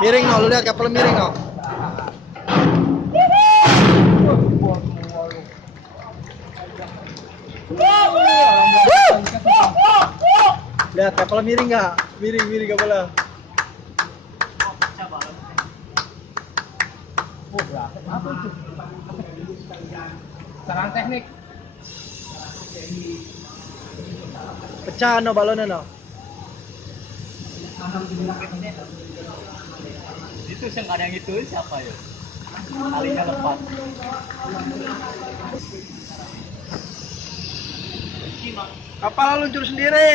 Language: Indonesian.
Miring no, lu lihat kapal miring no. Lihat kapal miring nggak? Miring kapalnya. Apa itu? Saran teknik. Pecah no balonnya no. Itu yang ada yang itu siapa ya? Talinya lepas. Kapal luncur sendiri.